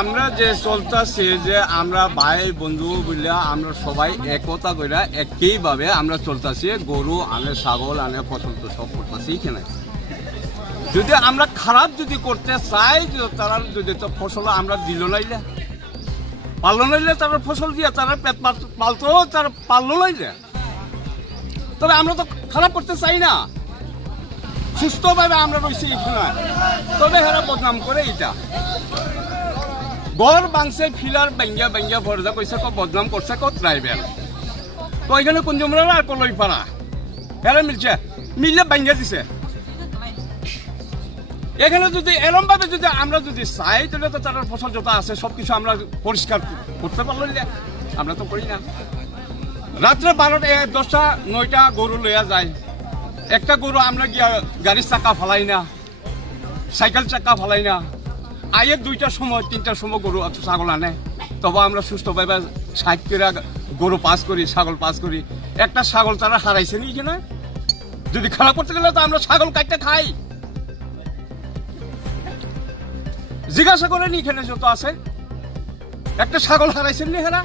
আমরা যে চলতেছি যে আমরা ভাই বন্ধু বলে আমরা সবাই একতা করে একইভাবে আমরা চলতেছি, গরু আনে, ছাগল আনে, ফসল তো সব করতেছি এখানে। যদি আমরা খারাপ যদি করতে চাই, তারা যদি তো ফসল আমরা দিল নাইলে পারলো নাইলে, তারা ফসল দিয়ে তারা পেট পালতো, তারা পারলো নাইলে। তবে আমরা তো খারাপ করতে চাই না, সুস্থভাবে আমরা রয়েছি এখানে। তবে হেরা বদনাম করে এটা গড় বাংছে ফিলার ব্যাঙ্গিয়া ব্যাঙ্গিয়া ভরজা কইছে, বদনাম করছে ট্রাইবেল। তো এখানে কুঞ্জমরা আর কলই পাড়া হেরা মিলছে, মিলে ব্যাঙ্গিয়া দিছে। এখানে যদি এরম ভাবে যদি আমরা যদি চাই, তাহলে তো তার ফসল যত আছে সবকিছু আমরা পরিষ্কার করতে পারলো না, আমরা তো করি না। রাত্রে 12টা 10টা 9টা গরু লইয়া যায়। একটা গরু আমরা গিয়া গাড়ির চাকা ফালাই না, সাইকেল চাকা ফালাই না। আয়ের 2টার সময় 3টার সময় গরু ছাগল আনে, তবে আমরা সুস্থভাবে 60 করে গরু পাস করি, ছাগল পাস করি। একটা ছাগল তারা হারাইছে নি এখানে। যদি খারাপ করতে গেলে তো আমরা ছাগল কাটতে খাই। জিজ্ঞাসা করেন এখানে যত আছে, একটা ছাগল হারাইছেন নি হেরা।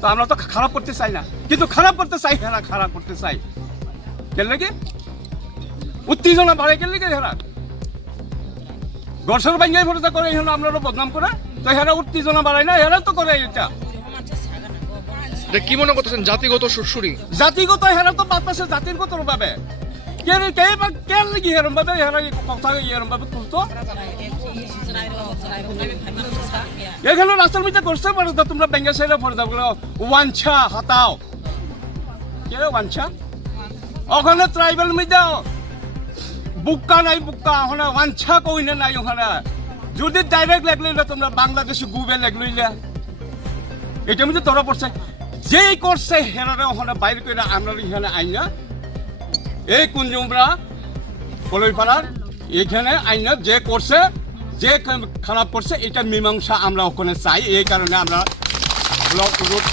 তো আমরা তো খারাপ করতে চাই না, কিন্তু খারাপ করতে চাই হেরা, খারাপ করতে চাই কেন লাগে? উত্তেজনা বাড়ে কেন লাগে হেরা? গড়সর বাঙ্গাই ভরসা করে এখানে আমরা বদনাম করে, তো হেরা উত্তেজনা বাড়ায় না, হেরা তো করে এটা। কি মনে করতেছেন জাতিগত সুরসুরি? জাতিগত হেরা তো বাতাসে জাতিগত ভাবে কেন লাগি এরম ভাবে হেরা কথা এরম ভাবে তুলতো। এখানে রাস্তার মধ্যে করতে পারো তো তোমরা ব্যাঙ্গা সাইডে ভরসা করে ওয়াঞ্ছা হাতাও কে ওয়াঞ্ছা। ওখানে ট্রাইবেল মধ্যে বুক্কা নাই, বুক্কা ওখানে ওয়াঞ্ছা কই না নাই। ওখানে যদি ডাইরেক্ট লাগলে তোমরা বাংলাদেশে গুবে লাগলে এটা মধ্যে ধরা পড়ছে। যেই করছে হেরারে ওখানে বাইরে করে আমরা এখানে আইনা, এই কুঞ্জুমরা কলইপাড়ার এখানে আইনা যে করছে, যে খারাপ করছে, এটা মীমাংসা আমরা ওখানে চাই। এই কারণে আমরা ব্লক রোড